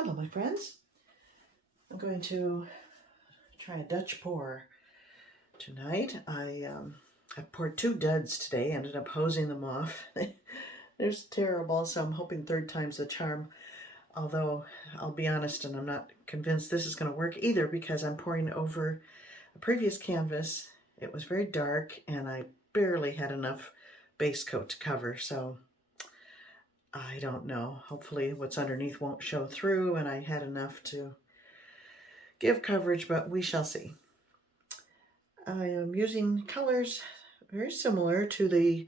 Hello, my friends. I'm going to try a Dutch pour tonight. I've poured 2 duds today, ended up hosing them off. They're terrible, so I'm hoping 3rd time's the charm. Although, I'll be honest, and I'm not convinced this is going to work either because I'm pouring over a previous canvas. It was very dark, and I barely had enough base coat to cover, so I don't know. Hopefully what's underneath won't show through and I had enough to give coverage, but we shall see. I am using colors very similar to the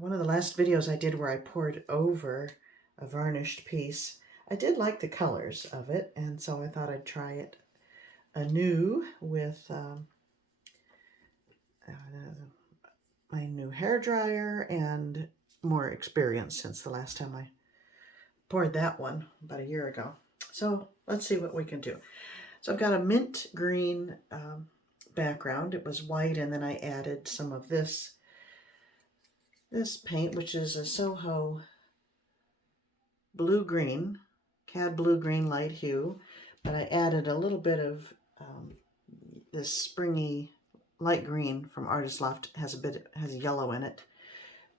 one of the last videos I did where I poured over a varnished piece. I did like the colors of it, and so I thought I'd try it anew with my new hairdryer and more experience since the last time I poured that one about a year ago. So let's see what we can do. So I've got a mint green background. It was white, and then I added some of this paint, which is a Soho blue-green, cad blue-green light hue, but I added a little bit of this springy light green from Loft, has yellow in it,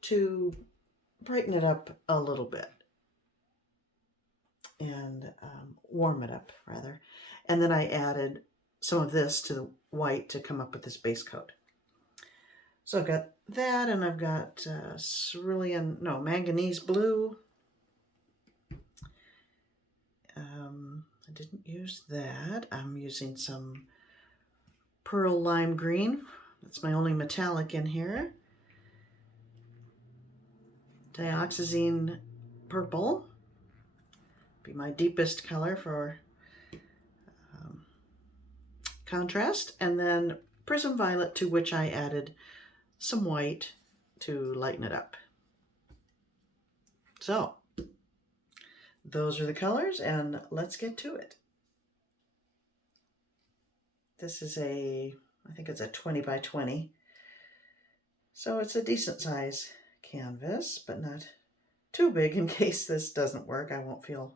to brighten it up a little bit and warm it up rather. And then I added some of this to the white to come up with this base coat. So I've got that, and I've got Manganese Blue. I didn't use that. I'm using some Pearl Lime Green. That's my only metallic in here. Dioxazine Purple. Be my deepest color for contrast. And then Prism Violet, to which I added some white to lighten it up. So those are the colors, and let's get to it. This is I think it's a 20 by 20. So it's a decent size canvas, but not too big in case this doesn't work. I won't feel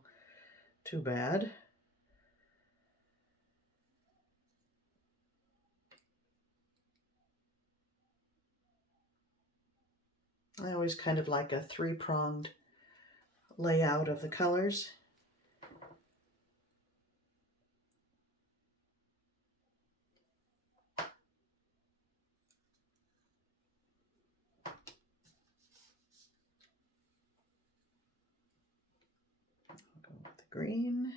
too bad. I always kind of like a 3-pronged layout of the colors. I'll go with the green.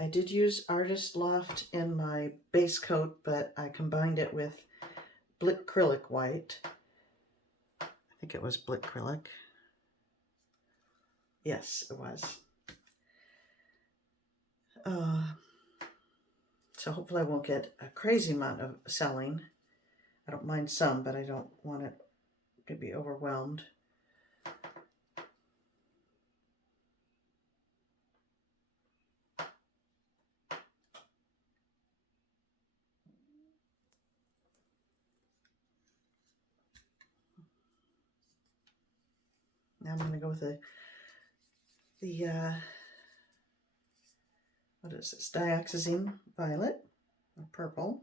I did use Artist Loft in my base coat, but I combined it with Blickcrylic White. I think it was Blickcrylic. Yes, it was. So hopefully I won't get a crazy amount of selling. I don't mind some, but I don't want it to be overwhelmed. Now I'm going to go with the what is this? Dioxazine Violet, or purple.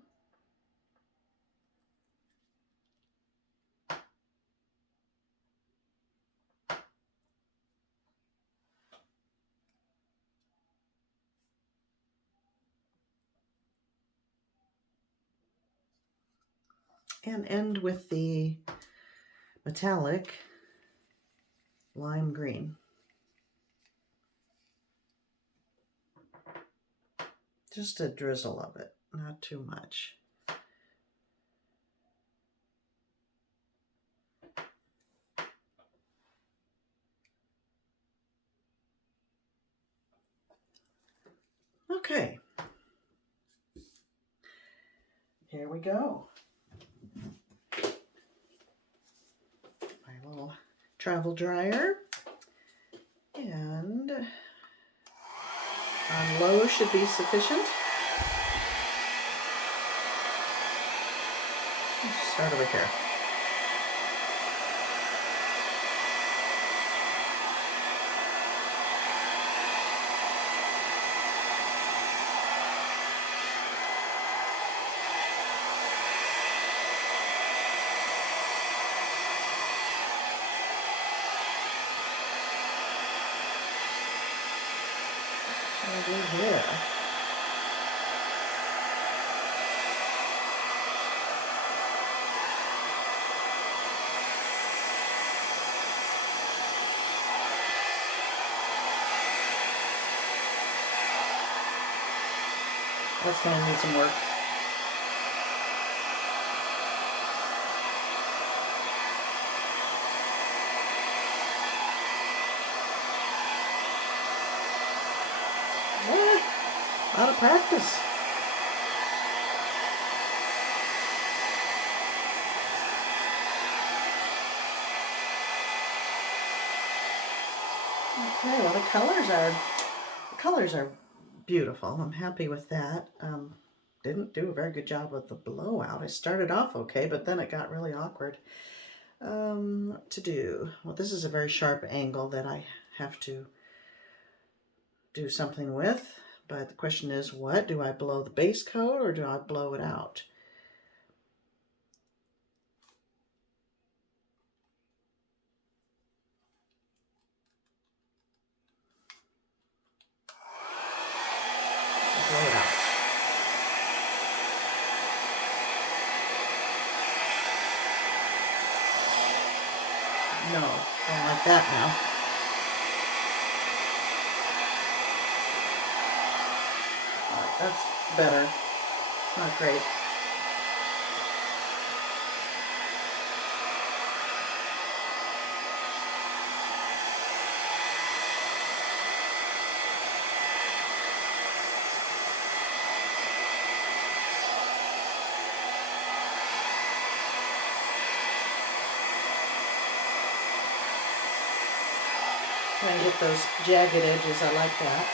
And end with the metallic lime green. Just a drizzle of it, not too much. Okay, here we go. My little travel dryer, and on low should be sufficient. Let's start over here. What do we do here? That's going to need some work. What? A lot of practice. Okay, well the colors are beautiful. I'm happy with that. Didn't do a very good job with the blowout. I started off okay, but then it got really awkward. What to do? Well, this is a very sharp angle that I have to do something with, but the question is, what? Do I blow the base coat or do I blow it out? Blow it out. No, don't like that now. All right, that's better. Not great. Trying to get those jagged edges. I like that.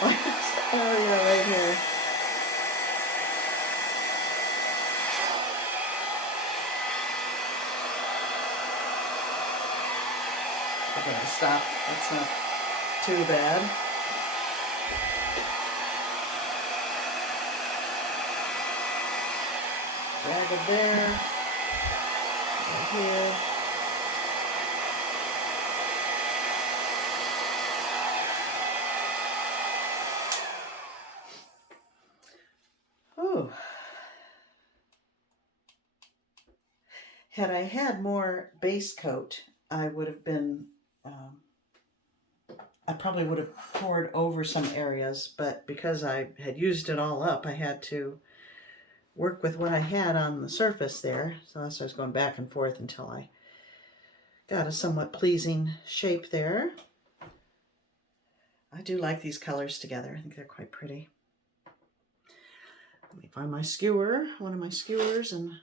This area right here. Okay, stop. That's not too bad. Jagged there. Right here. Oh. Had I had more base coat, I would have been, I probably would have poured over some areas, but because I had used it all up, I had to work with what I had on the surface there. So that's why I was going back and forth until I got a somewhat pleasing shape there. I do like these colors together. I think they're quite pretty. Let me find my skewer, one of my skewers, and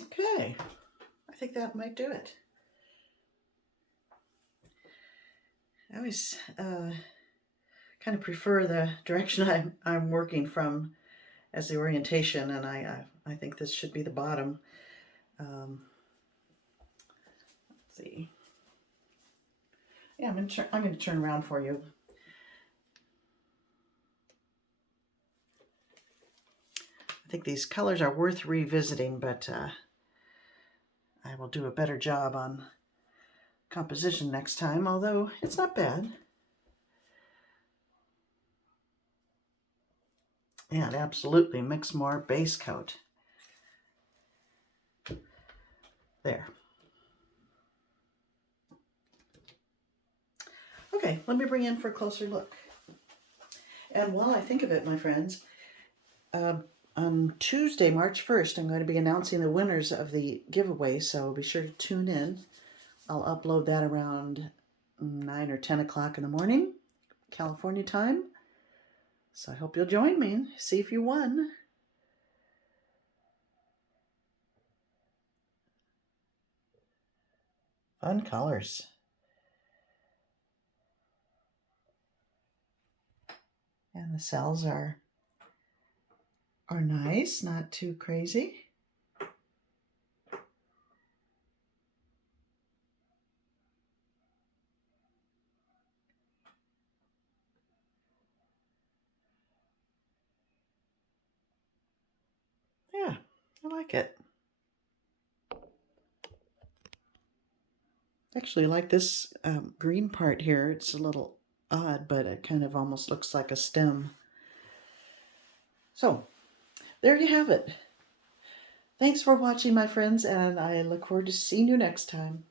okay. I think that might do it. I always kind of prefer the direction I'm working from as the orientation, and I think this should be the bottom. Let's see. Yeah, I'm going to turn around for you. I think these colors are worth revisiting, but I will do a better job on composition next time, although it's not bad. And absolutely mix more base coat. There. Okay, let me bring in for a closer look. And while I think of it, my friends, on Tuesday, March 1st, I'm going to be announcing the winners of the giveaway, so be sure to tune in. I'll upload that around 9 or 10 o'clock in the morning, California time. So I hope you'll join me and see if you won. Fun colors. And the cells are nice, not too crazy. Yeah, I like it. Actually, I like this green part here. It's a little odd, but it kind of almost looks like a stem. So, there you have it. Thanks for watching, my friends, and I look forward to seeing you next time.